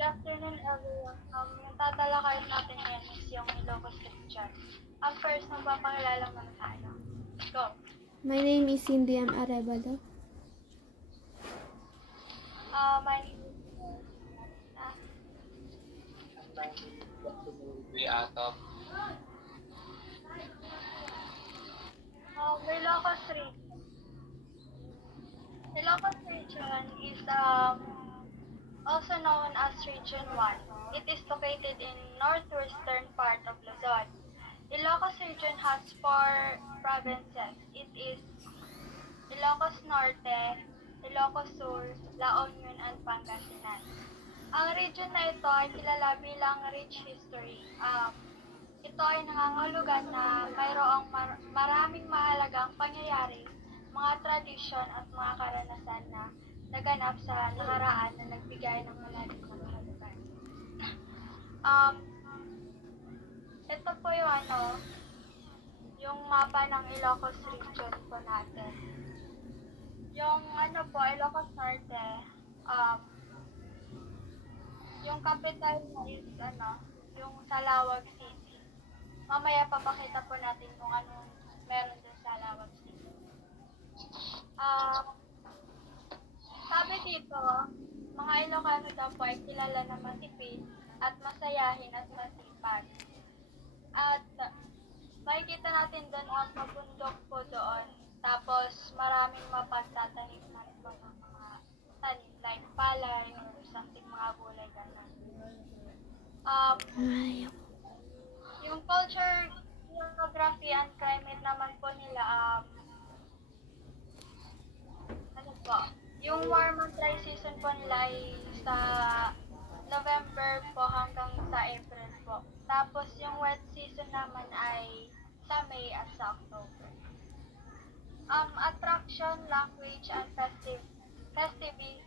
Good afternoon, everyone. Yung tatalakayin natin ngayon is yung Ilocos Region. First, magpapakilala muna tayo. Go. My name is Cindy M. Arevalo. My name is Atop. Ilocos Region. Ilocos Region is also known as Region 1. It is located in northwestern part of Luzon. Ilocos Region has 4 provinces. It is Ilocos Norte, Ilocos Sur, La Union, and Pangasinan. Ang region na ito ay kilala bilang rich history. Ito ay nangangahulugan na mayroong maraming mahalagang pangyayari, mga tradisyon at mga karanasan na naganap sa nakaraan na nagbigay ng malalim na kahulugan. Ito po yung mapa ng Ilocos Region po natin. Yung Ilocos Norte, yung capital na is yung Salawag City. Mamaya papakita po natin kung anong meron din sa Salawag City. Sabi dito, mga Ilocano daw po ay kilala na matipid at masayahin at masipag. At makikita natin doon ang mabundok po doon. Tapos maraming mapagtatanim na po ng mga tanim like palay or something mga gulay gano'n. Yung culture, geography, and climate naman po nila, yung warm and dry season po nila ay sa November po hanggang sa April po. Tapos yung wet season naman ay sa May at sa October. Attraction, language, and festivities.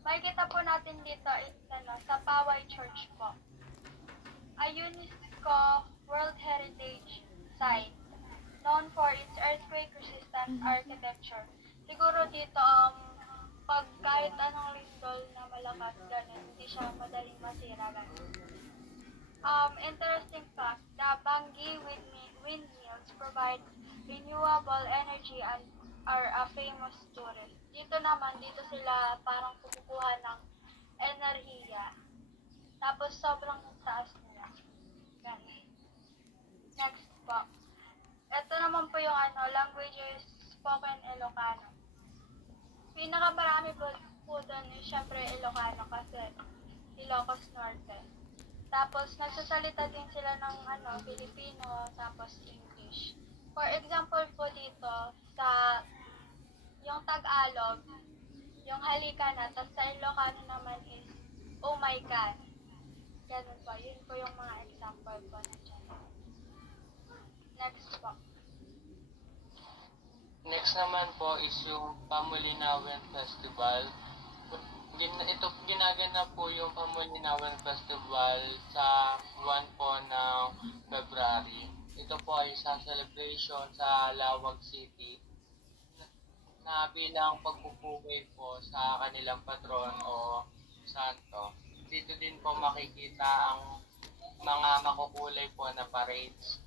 Makikita po natin dito is sa Paway Church po. A UNESCO World Heritage Site known for its earthquake-resistant architecture. Siguro dito, pag kahit anong lindol na malakas, ganun, hindi siya madaling masira, ganun. Interesting fact, the Bangi windmills provide renewable energy and are a famous tourist. Dito sila parang kukuha ng enerhiya. Tapos sobrang taas nila. Ganun. Next po. Ito naman po yung languages spoken Ilocano. Pinakamarami po doon is syempre Ilocano kasi Ilocos Norte. Tapos nagsasalita din sila ng Filipino, tapos English. For example po dito sa yung Tagalog, yung halika na, tapos sa Ilocano naman is oh my God. Ganun po, yun po yung mga example po na dyan. Next po. Next naman po is yung Pamulinawen Festival. Ginaganap po yung Pamulinawen Festival sa buwan po ng February. Ito po ay isang celebration sa Lawag City na bilang pagpupugay po sa kanilang patron o santo. Dito din po makikita ang mga makukulay po na parades,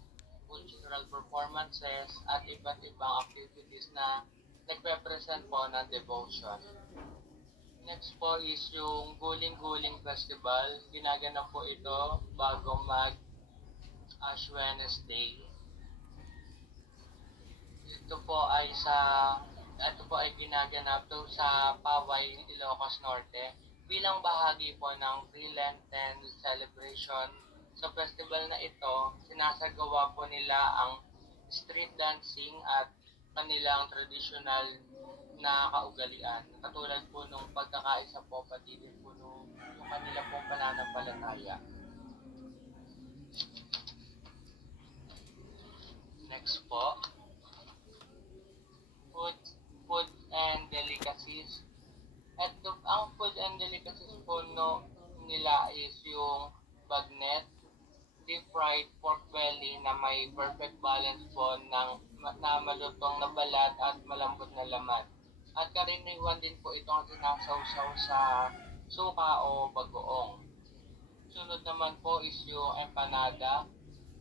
cultural performances, at iba't ibang activities na nagpe-present po ng devotion. Next po is yung Guling-Guling Festival. Ginaganap po ito bago mag-Ash Wednesday. Ito po ay ginaganap sa Paway, Ilocos Norte bilang bahagi po ng pre-Lenten celebration. Sa festival na ito, sinasagawa po nila ang street dancing at kanilang traditional na kaugalian. Katulad po nung pagkakaisa po, pati din po yung kanila pong pananampalataya. Next po, food and delicacies. At ang food and delicacies po nila is yung bagnet, deep fried pork belly na may perfect balance po na malutong na balat at malambot na laman. At karaniwan din po itong sinasawsaw sa suka o bagoong. Sunod naman po is yung empanada,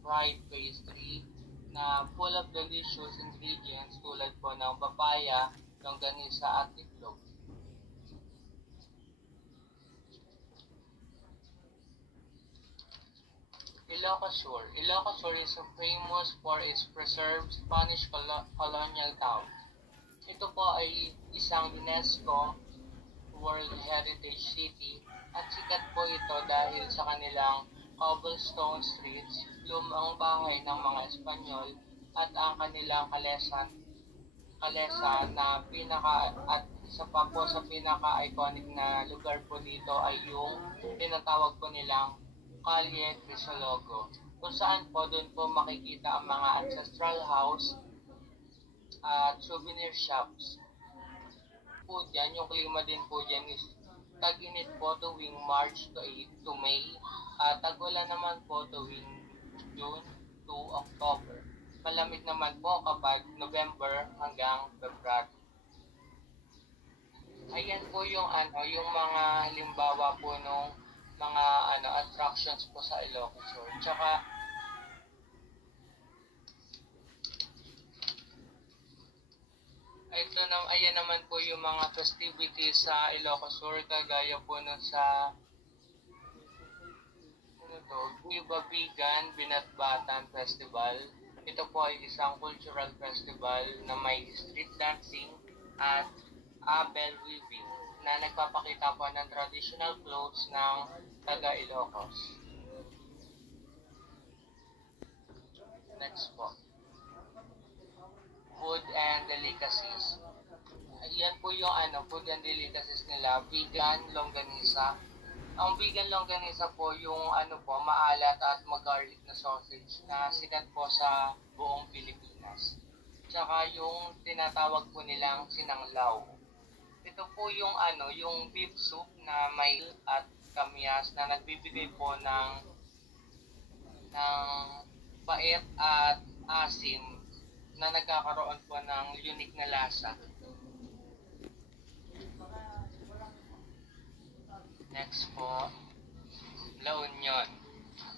fried pastry, na full of delicious ingredients tulad po ng papaya, longganisa at itlog. Ilocos Sur. Ilocos Sur is famous for its preserved Spanish colonial town. Ito po ay isang UNESCO World Heritage City at sikat po ito dahil sa kanilang cobblestone streets, lumang bahay ng mga Espanyol at ang kanilang kalesa na at isa pa po sa pinaka-iconic na lugar po dito ay yung tinatawag po nilang Calle Crisologo, kung saan po doon po makikita ang mga ancestral house at souvenir shops. Po dyan, yung klima din po dyan is tag-init po tuwing March to May, at tag-ulan naman po tuwing June to October. Malamig naman po kapag November hanggang February. Ayan po yung yung mga halimbawa po nung mga attractions po sa Ilocos Sur. Tsaka ayan naman po yung mga festivities sa Ilocos Sur, kagaya po nun sa Viva Vegan Binatbatan Festival. Ito po ay isang cultural festival na may street dancing at abel weaving na nagpapakita po ng traditional clothes ng taga Ilocos. Next po. Food and delicacies. Ayan po yung food and delicacies nila. Vegan longganisa. Ang vegan longganisa po yung maalat at magarlic na sausage na sikat po sa buong Pilipinas. Tsaka yung tinatawag po nilang sinanglaw. Ito po yung yung beef soup na may at kamyas na nagbibigay po ng bait at asim na nagkakaroon po ng unique na lasa. Next po, La Union.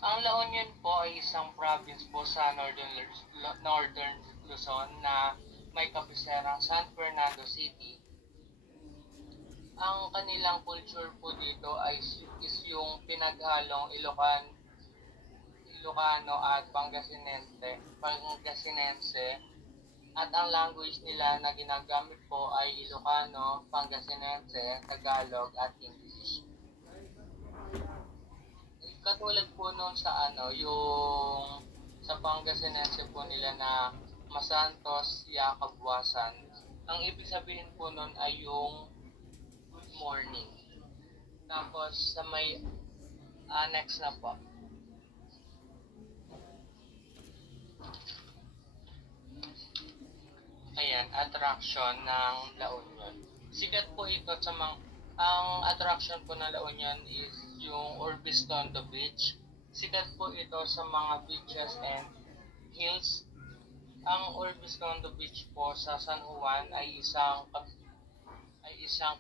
Ang La Union po ay isang province po sa Northern Luzon na may kapiserang San Fernando City. Ang kanilang culture po dito is yung pinaghalong Ilocano at Pangasinense, at ang language nila na ginagamit po ay Ilocano, Pangasinense, Tagalog at English. Katulad po noon sa yung sa Pangasinense po nila na Masantos Yakabwasan. Ang ibig sabihin po noon ay yung good morning. Tapos sa may next na po. Ayan, attraction ng La Union. Sikat po ito sa ang attraction po ng La Union is yung Orbistondo Beach. Sikat po ito sa mga beaches and hills. Ang Orbistondo Beach po sa San Juan ay isang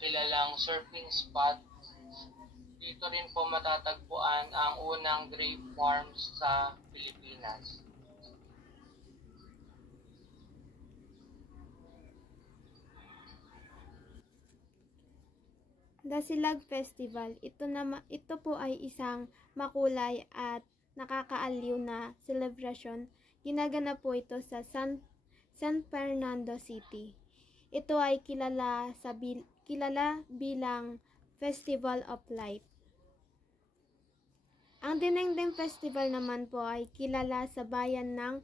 kilalang surfing spot. Dito rin po matatagpuan ang unang grape farms sa Pilipinas. Dasilag Festival. Ito po ay isang makulay at nakakaaliw na selebrasyon. Ginaganap po ito sa San Fernando City. Ito ay kilala bilang Festival of Light. Ang Dinding Festival naman po ay kilala sa bayan ng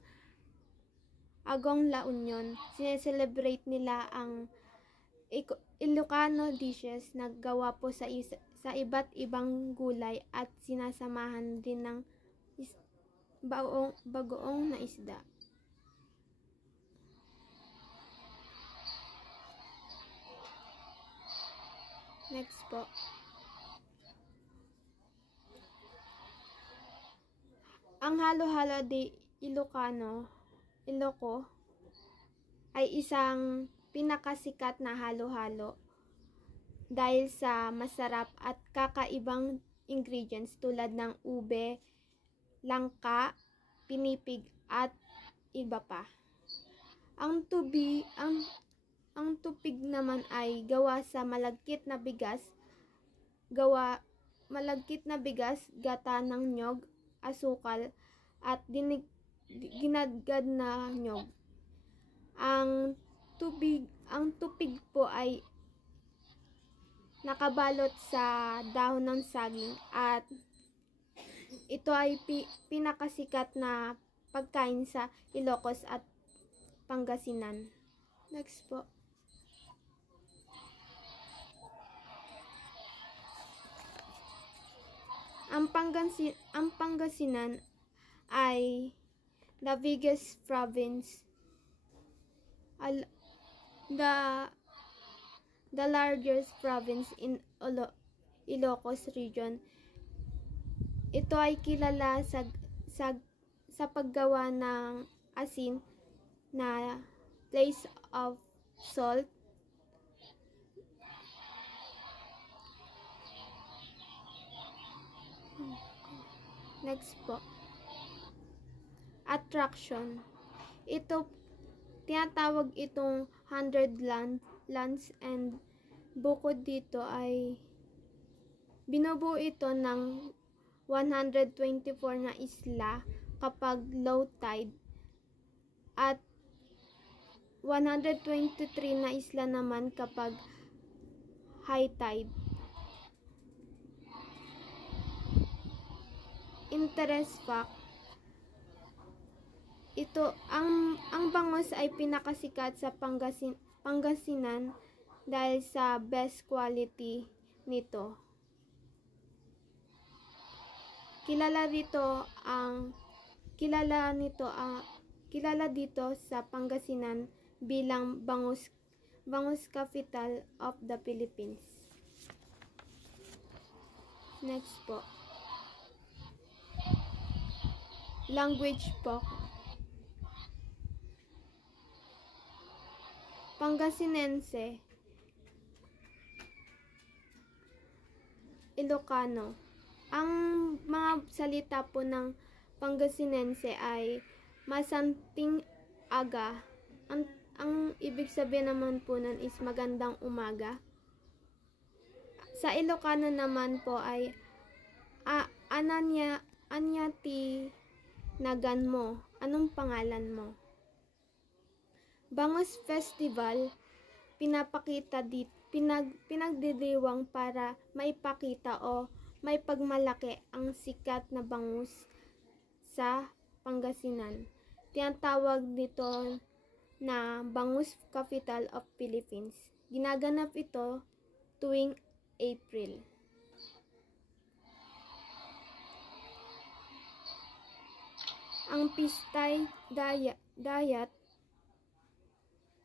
Agong La Union. Sineselebrate nila ang Ilocano dishes na gawa po sa iba't ibang gulay at sinasamahan din ng bagoong na isda. Next po. Ang halo-halo de Iloco ay isang pinakasikat na halo-halo dahil sa masarap at kakaibang ingredients tulad ng ube, langka, pinipig at iba pa. Ang tupig naman ay gawa sa malagkit na bigas, gata ng nyog, asukal at ginadgad na nyog. Ang tupig po ay nakabalot sa dahon ng saging at ito ay pinakasikat na pagkain sa Ilocos at Pangasinan. Next po. Ang Pangasinan ay the biggest province, the largest province in Ilocos region. Ito ay kilala sa paggawa ng asin na place of salt. Next po. Attraction. Tinatawag itong 100 lands and bukod dito ay binubuo ito ng 124 na isla kapag low tide at 123 na isla naman kapag high tide. Interest fact. Ang bangus ay pinakasikat sa Pangasinan dahil sa best quality nito. Kilala dito sa Pangasinan bilang bangus capital of the Philippines. Next po. Language po. Pangasinense, Ilocano. Ang mga salita po ng Pangasinense ay masanting aga. Ang ibig sabihin naman po nun is magandang umaga. Sa Ilocano naman po ay anyati nagan mo. Anong pangalan mo? Bangus Festival, pinagdiriwang para maipakita o may pagmalaki ang sikat na bangus sa Pangasinan. Tinatawag dito na Bangus Capital of Philippines. Ginaganap ito tuwing April. Ang Pistay Dayat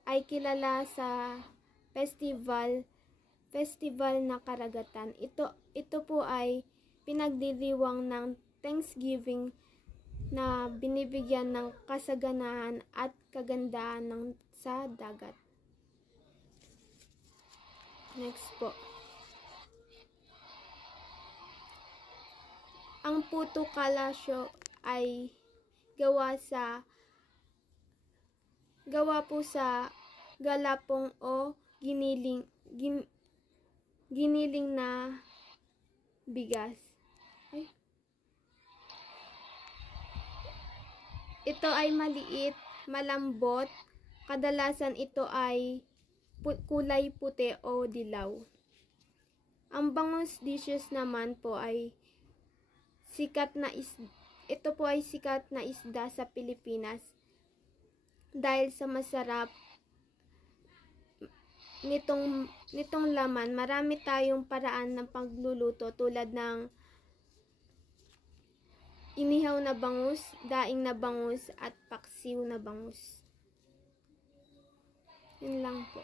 ay kilala sa festival na karagatan. Ito po ay pinagdiriwang ng Thanksgiving na binibigyan ng kasaganahan at kagandahan sa dagat. Next po. Ang Puto Kalasyo ay gawa po sa galapong o giniling na bigas. Ito ay maliit, malambot. Kadalasan ito ay kulay puti o dilaw. Ang bangus dishes naman po ay ito po ay sikat na isda sa Pilipinas. Dahil sa masarap nitong laman, marami tayong paraan ng pagluluto tulad ng inihaw na bangus, daing na bangus at paksiw na bangus. Yun lang po.